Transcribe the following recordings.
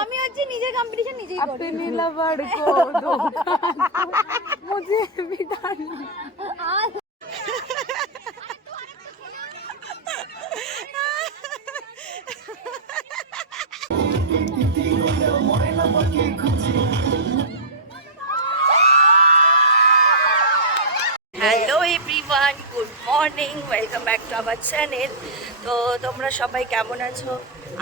আমি হচ্ছে নিজের কম্পিটিশন নিজেই করি। अपनी लवर को मुझे बिठाना। Hello everyone, good morning, welcome back to our channel. তো তোমরা সবাই কেমন আছো?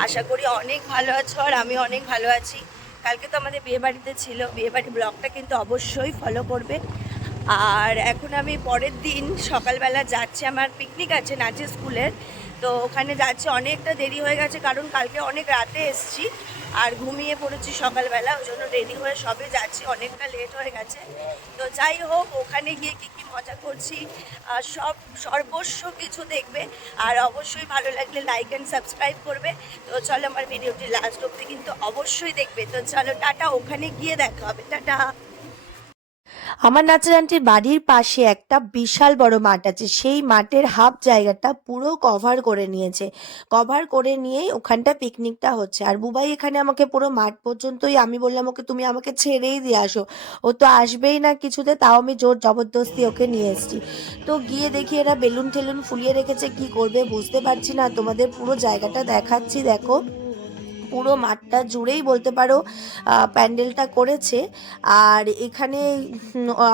আশা করি অনেক ভালো আছো, আর আমি অনেক ভালো আছি। কালকে তো আমাদের বিয়েবাড়িতে ছিল, বিয়েবাড়ি ব্লগটা কিন্তু অবশ্যই ফলো করবে। আর এখন আমি পরের দিন সকালবেলা যাচ্ছি, আমার পিকনিক আছে নাচের স্কুলের, তো ওখানে যাচ্ছি। অনেকটা দেরি হয়ে গেছে কারণ কালকে অনেক রাতে এসেছি আর ঘুমিয়ে পড়েছি সকালবেলা, ওই জন্য দেরি হয়ে সবে যাচ্ছি, অনেকটা লেট হয়ে গেছে। তো যাই হোক, ওখানে গিয়ে কী কী মজা করছি সর্বস্ব কিছু দেখবে। আর অবশ্যই ভালো লাগলে লাইক অ্যান্ড সাবস্ক্রাইব করবে। তো চলো আমার ভিডিওটি লাস্ট অবধি কিন্তু অবশ্যই দেখবে। তো চলো টাটা, ওখানে গিয়ে দেখা হবে, টাটা। আমার নাচের আন্টির বাড়ির পাশে একটা বিশাল বড় মাঠ আছে, সেই মাঠের হাফ জায়গাটা পুরো কভার করে নিয়েছে। কভার করে নিয়েই ওখানটা পিকনিকটা হচ্ছে। আর বুবাই এখানে আমাকে পুরো মাঠ পর্যন্তই, আমি বললাম ওকে তুমি আমাকে ছেড়েই দিয়ে আসো, ও তো আসবেই না কিছুতে, তাও আমি জোর জবরদস্তি ওকে নিয়ে এসেছি। তো গিয়ে দেখি এরা বেলুন টেলুন ফুলিয়ে রেখেছে, কি করবে বুঝতে পারছি না। তোমাদের পুরো জায়গাটা দেখাচ্ছি, দেখো পুরো মাঠটা জুড়েই বলতে পারো প্যান্ডেলটা করেছে। আর এখানে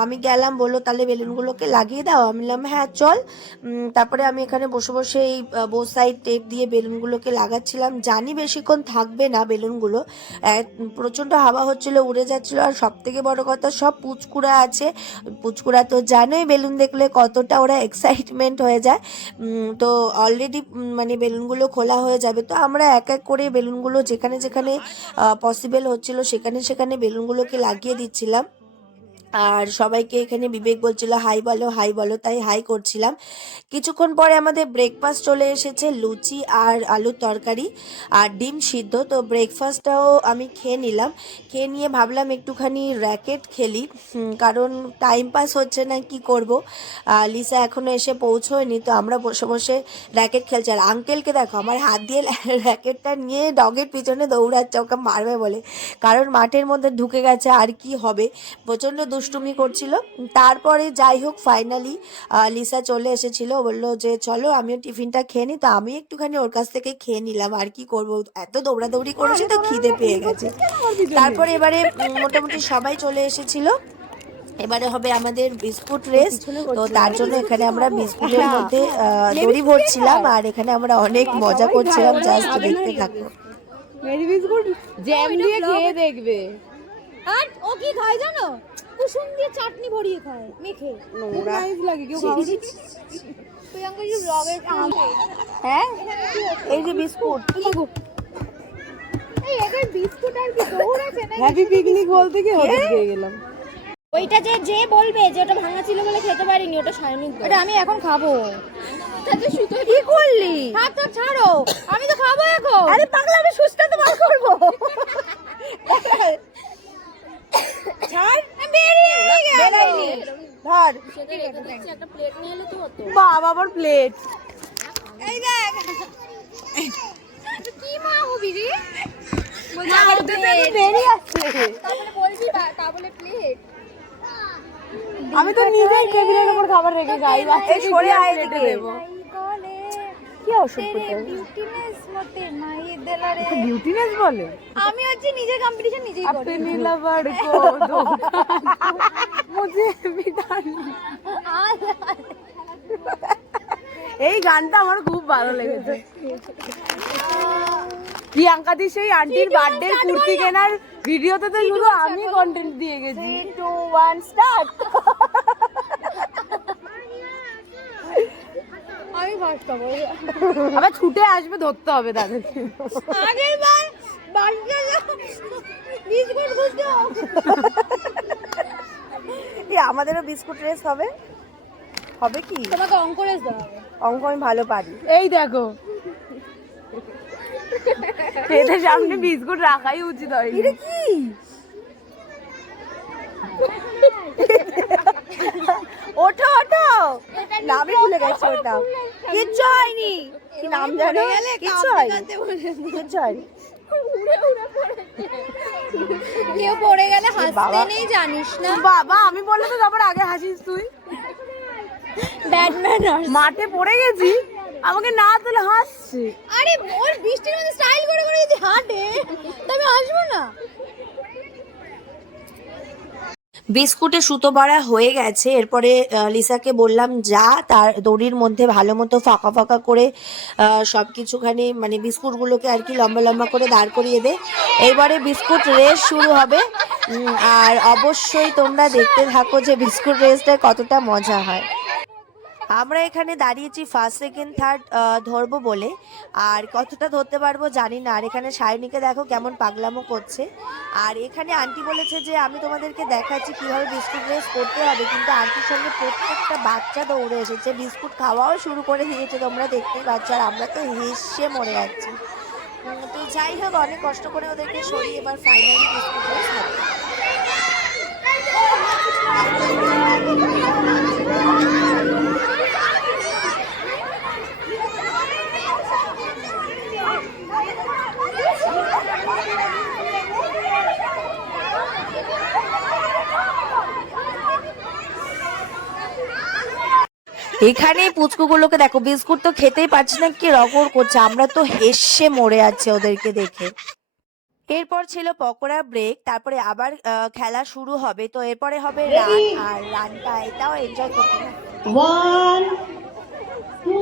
আমি গেলাম, বললো তাহলে বেলুনগুলোকে লাগিয়ে দাও। আমি বললাম হ্যাঁ চল। তারপরে আমি এখানে বসে বসে এই বোথ সাইড টেপ দিয়ে বেলুনগুলোকে লাগাচ্ছিলাম। জানি বেশিক্ষণ থাকবে না বেলুনগুলো, প্রচণ্ড হাওয়া হচ্ছিলো, উড়ে যাচ্ছিলো। আর সব থেকে বড় কথা, সব পুচকুড়া আছে, পুচকুড়া তো জানোই বেলুন দেখলে কতটা ওরা এক্সাইটমেন্ট হয়ে যায়। তো অলরেডি মানে বেলুনগুলো খোলা হয়ে যাবে, তো আমরা এক এক করে বেলুনগুলো যেখানে যেখানে পসিবল হচ্ছিল সেখানে সেখানে বেলুনগুলোকে লাগিয়ে দিচ্ছিলাম। আর সবাইকে এখানে বিবেক বলছিল হাই বলো হাই বলো, তাই হাই করছিলাম। কিছুক্ষণ পরে আমাদের ব্রেকফাস্ট চলে এসেছে, লুচি আর আলুর তরকারি আর ডিম সিদ্ধ। তো ব্রেকফাস্টটাও আমি খেয়ে নিলাম, খেয়ে নিয়ে ভাবলাম একটুখানি র্যাকেট খেলি, কারণ টাইম পাস হচ্ছে না, কি করব। লিসা এখনও এসে পৌঁছয়নি, তো আমরা বসে বসে র্যাকেট খেলছি। আর আঙ্কেলকে দেখো আমার হাত দিয়ে র্যাকেটটা নিয়ে ডগের পিছনে দৌড়াচ্ছে ওকে মারবে বলে, কারণ মাঠের মধ্যে ঢুকে গেছে আর কি হবে, প্রচণ্ড দুষ্টুমি করছিল। তারপরে যাই হোক ফাইনালি লিসা চলে এসেছিল, বললো যে চলো আমিও টিফিনটা খেয়ে নিই। তো আমি একটুখানি ওর কাছ থেকে খেয়ে নিলাম, আর কি করব, এত দৌড়াদৌড়ি করেছি তো খিদে পেয়ে গেছে। তারপরে এবারে মোটামুটি সবাই চলে এসেছিল, এবারে হবে আমাদের বিস্কুট রেস। তো তার জন্য এখানে আমরা বিস্কুটের মধ্যে দড়ি ভরছিলাম, আর এখানে আমরা অনেক মজা করছিলাম, জাস্ট দেখতে থাকো। মেরি বিস্কুট জ্যাম দিয়ে খেয়ে দেখবে। আর ও কি খায় জানো, কুসুম দিয়ে চাটনি ভরিয়ে খায় মেখে, খুব নাইস লাগে, কেউ খাওনি? প্রিয়াঙ্কা যে ব্লগের হ্যাঁ এই যে বিস্কুট, এই এদের বিস্কুট আর কি দৌড়াছে না। হ্যাপি পিকনিক বলতে কি হতে পেয়ে গেলাম। ওইটা যে যে বলবে যে ওটা ভাঙা ছিল বলে খেতে পারিনি, ওটা সায়নিক, ওটা আমি এখন খাবো। তাতে সুতো কি করলি? হাত তো ছাড়ো, আমি তো খাবো এখন। আরে পাগলা, আমি সুস্থ তো বার করব। ছাড়, বেরিয়ে গেল। ধর একটা প্লেট নিয়ে এলে তো হতো। বাবা আবার প্লেট, এই দেখ কি মা হবি রে, বেরিয়ে আসছে। তাহলে বলবি তা বলে প্লেট। আমি তো নিজেই টেবিলের উপর খাবার রেখে যাই, এই সরে আয় এদিকে দেবো। কি ওষুধ করতে হবে? বিউটিনেস মতে মাই দেলারে, বিউটিনেস বলে? আমি হচ্ছে নিজের কম্পিটিশন নিজেই করি। अपनी लवर को मुझे बिठाना। এই গানটা আমার খুব ভালো লেগেছে। প্রিয়াঙ্কা দি সেই আন্টির বার্থডে কুর্তি কেনার ভিডিওতে তো শুধু আমি কন্টেন্ট দিয়ে গেছি। 3 2 1 স্টার্ট। আমি ফার্স্ট হবো, আবার ছুটে আসবে, ধরতে হবে তাদেরকে। আগের বার বাড়িতে বিস্কুট গুছো। এই আমাদেরও বিস্কুট রেস হবে, হবে কি? তোমাকে অঙ্ক রেস দেওয়া হবে। অঙ্ক আমি ভালো পারি। এই দেখো পেটের সামনে বিস্কুট রাখাই উচিত হয়। এটা কি? ওঠো ওঠো, নামই ভুলে গেছে ওটা। কিচ্ছু হয়নি, কি নাম জানো? কিচ্ছু হয়নি, কিচ্ছু হয়নি। কেউ পড়ে গেলে হাসতে নেই জানিস না বাবা, আমি বললে তো তারপর আগে হাসিস তুই। ব্যাটম্যান মাঠে পড়ে গেছি, আমাকে না তুলে হাসছে। আরে ওর বৃষ্টির মধ্যে স্টাইল করে করে যদি হাঁটে তবে আসবো না। বিস্কুটে সুতো বাড়া হয়ে গেছে। এরপরে লিসাকে বললাম যা তার দড়ির মধ্যে ভালো মতো ফাঁকা ফাঁকা করে সব কিছুখানি মানে বিস্কুটগুলোকে আর কি লম্বা লম্বা করে দাঁড় করিয়ে দে। এইবারে বিস্কুট রেস শুরু হবে। আর অবশ্যই তোমরা দেখতে থাকো যে বিস্কুট রেসটা কতটা মজা হয়। আমরা এখানে দাঁড়িয়েছি ফার্স্ট সেকেন্ড থার্ড ধরবো বলে, আর কতটা ধরতে পারবো জানি না। আর এখানে সায়নীকে দেখো কেমন পাগলামো করছে। আর এখানে আন্টি বলেছে যে আমি তোমাদেরকে দেখাচ্ছি কিভাবে বিস্কুট রেস করতে হবে, কিন্তু আন্টির সঙ্গে প্রত্যেকটা বাচ্চা দৌড়ে এসেছে, বিস্কুট খাওয়াও শুরু করে দিয়েছে, তোমরা দেখতেই পাচ্ছ। আর আমরা তো হেসে মরে যাচ্ছি। তো যাই হোক, অনেক কষ্ট করে ওদেরকে সরিয়ে এবার ফাইনালি বিস্কুট রেস হবে। এখানে পুচকুগুলোকে দেখো, বিস্কুট তো খেতেই পারছে না, কি রগড় করছে। আমরা তো হেসে মরে যাচ্ছে ওদেরকে দেখে। এরপর ছিল পকোড়া ব্রেক, তারপরে আবার খেলা শুরু হবে। তো এরপরে হবে রান, আর রানটা এটাও এনজয় করতে হবে। 1 2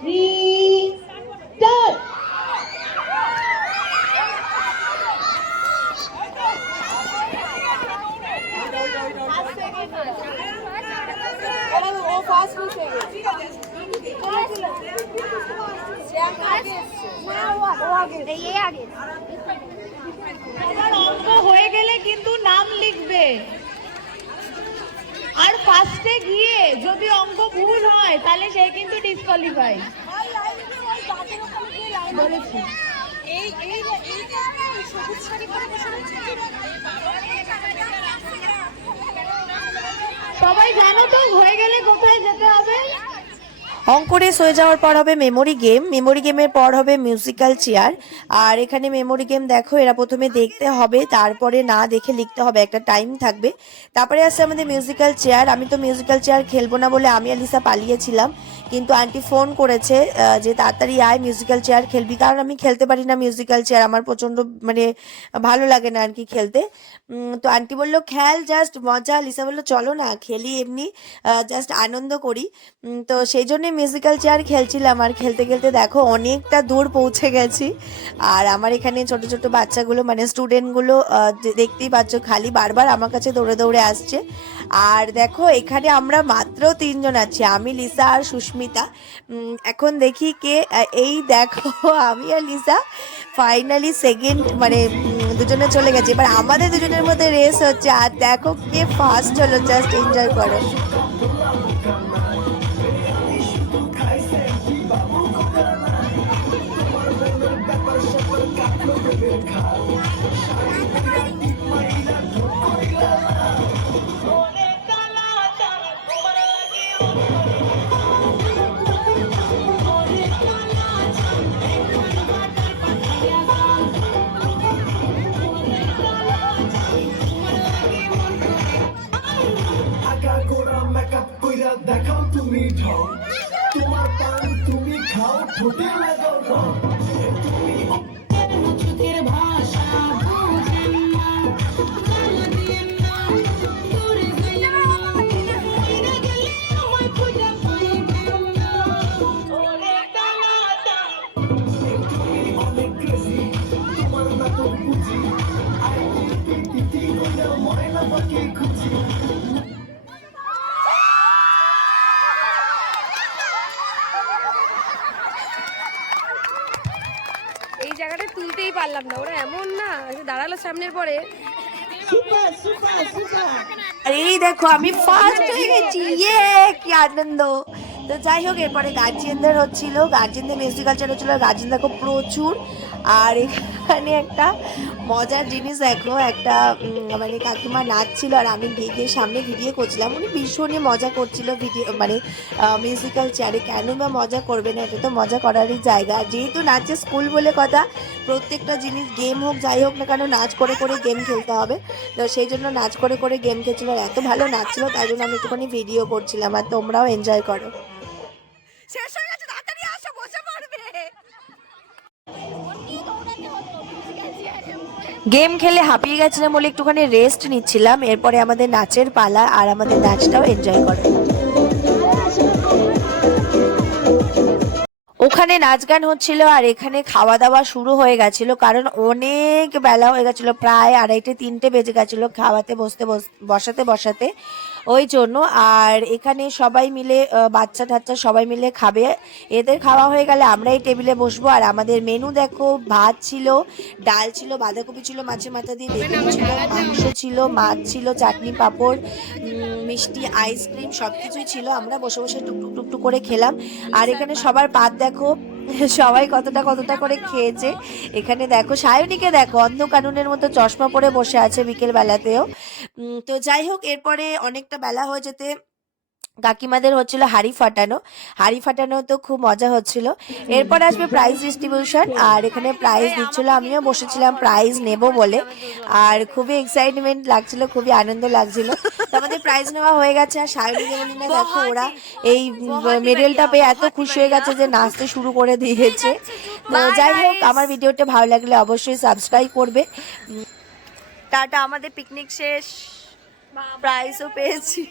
3 start. অঙ্ক হয়ে গেলে কিন্তু নাম লিখবে, আর ফার্স্টে গিয়ে যদি অঙ্ক ভুল হয় তাহলে সে কিন্তু ডিসকোয়ালিফাই। বলেছি সবাই জানো তো হয়ে গেলে কোথায় যেতে হবে। অঙ্ক রেস হয়ে যাওয়ার পর হবে মেমোরি গেম, মেমোরি গেমের পর হবে মিউজিক্যাল চেয়ার। আর এখানে মেমোরি গেম দেখো, এরা প্রথমে দেখতে হবে, তারপরে না দেখে লিখতে হবে, একটা টাইম থাকবে। তারপরে আসছে আমাদের মিউজিক্যাল চেয়ার। আমি তো মিউজিক্যাল চেয়ার খেলবো না বলে আমি আর লিসা পালিয়েছিলাম, কিন্তু আন্টি ফোন করেছে যে তাড়াতাড়ি আয় মিউজিক্যাল চেয়ার খেলবি, কারণ আমি খেলতে পারি না মিউজিক্যাল চেয়ার, আমার প্রচণ্ড মানে ভালো লাগে না আর কি খেলতে। তো আন্টি বললো খেল, জাস্ট মজা। লিসা বললো চলো না খেলি, এমনি জাস্ট আনন্দ করি। তো সেই জন্যে মিউজিক্যাল চেয়ার খেলছিলাম। আর খেলতে খেলতে দেখো অনেকটা দূর পৌঁছে গেছি। আর আমার এখানে ছোট ছোট বাচ্চাগুলো মানে স্টুডেন্টগুলো দেখতেই পাচ্ছ, খালি বারবার আমার কাছে দৌড়ে দৌড়ে আসছে। আর দেখো এখানে আমরা মাত্র 3 জন আছি, আমি, লিসা আর সুস্মিতা। এখন দেখি কে, এই দেখো আমি আর লিসা ফাইনালি সেকেন্ড মানে দুজনে চলে গেছে। এবার আমাদের দুজনের মধ্যে রেস হচ্ছে, আর দেখো কে ফার্স্ট হলো, জাস্ট এনজয় করো। দেখাও তুমি ঢং, তোমার পান তুমি খাও, ঠোঁটে লাগাও রং। চোখের ভাষা অনেক ক্রেজি, তোমার নাটক বুঝি, ময়না পাখি খুঁজি। এই জায়গাটা তুলতেই পারলাম না, ওরা এমন না দাঁড়ালো সামনের পরে। আর এই দেখো আমি ফার্স্ট হয়ে গেছি, ইয়ে কি আনন্দ। তো যাই হোক, এরপরে গার্জিয়ানদের হচ্ছিল, গার্জিয়ানদের মিউজিক্যাল চেয়ার হচ্ছিল, গার্জিয়ান দেখো প্রচুর। আর এখানে একটা মজার জিনিস দেখো, একটা মানে কাকিমা নাচছিল আর আমি গিয়ে সামনে ভিডিও করছিলাম। উনি ভীষণই মজা করছিল ভিডিও মানে মিউজিক্যাল চেয়ারে। কেন বা মজা করবে না, এটা তো মজা করারই জায়গা। যেহেতু নাচে স্কুল বলে কথা, প্রত্যেকটা জিনিস গেম হোক যাই হোক না কেন নাচ করে করে গেম খেলতে হবে। তো সেই জন্য নাচ করে করে গেম খেলছিল আর এত ভালো নাচছিল, তাই জন্য আমি একটুখানি ভিডিও করছিলাম। আর তোমরাও এনজয় করো। শেষ হয়ে গেছে, তাড়াতাড়ি আসো, বসে পড়বে। গেম খেলে হাঁপিয়ে গেছিলাম বলে একটুখানি রেস্ট নিচ্ছিলাম। এরপরে আমাদের নাচের পালা, আর আমাদের নাচটাও এনজয় করো। ওখানে নাচ গান হচ্ছিল আর এখানে খাওয়া দাওয়া শুরু হয়ে গেছিল, কারণ অনেক বেলা হয়ে গেছিল, প্রায় 2:30-3টে বেজে গেছিল খাওয়াতে বসাতে ওই জন্য। আর এখানে সবাই মিলে বাচ্চা টাচ্চা সবাই মিলে খাবে। এদের খাওয়া হয়ে গেলে আমরা এই টেবিলে বসবো। আর আমাদের মেনু দেখো, ভাত ছিল, ডাল ছিল, বাঁধাকপি ছিল মাছের মাথা দিয়ে, বেগুন ছিল, মাংস ছিল, মাছ ছিল, চাটনি পাঁপড়, মিষ্টি, আইসক্রিম সব কিছুই ছিল। আমরা বসে বসে টুকটুক টুকটুক করে খেলাম। আর এখানে সবার পাত দেখো, সবাই কতটা করে খেয়েছে। এখানে দেখো সায়নীকে দেখো, অন্ধকানুনের মতো চশমা পরে বসে আছে বিকেল বেলাতেও। তো যাই হোক, এরপরে অনেকটা বেলা হয়ে যেতে কাকিমাদের হচ্ছিল হাড়ি ফাটানো, তো খুব মজা হচ্ছিল। এরপর আসবে প্রাইজ ডিস্ট্রিবিউশন, আর এখানে প্রাইজ দিচ্ছিল, আমিও বসেছিলাম প্রাইজ নেব বলে। আর খুবই এক্সাইটমেন্ট লাগছিল, খুবই আনন্দ লাগছিল। তো আমাদের প্রাইজ নেওয়া হয়ে গেছে। আর সায়নী মলিনা দেখো, ওরা এই মেডেলটা পেয়ে এত খুশি হয়ে গেছে যে নাচতে শুরু করে দিয়েছে। তো যাই হোক, আমার ভিডিওটা ভালো লাগলে অবশ্যই সাবস্ক্রাইব করবে। টাটা, আমাদের পিকনিক শেষ, প্রাইজও পেয়েছি।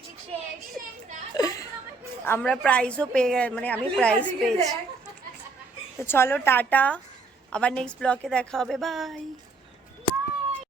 আমরা প্রাইজও মানে আমি প্রাইজ পেয়েছি। তো চলো টাটা, আবার নেক্সট ব্লগে দেখা হবে, বাই।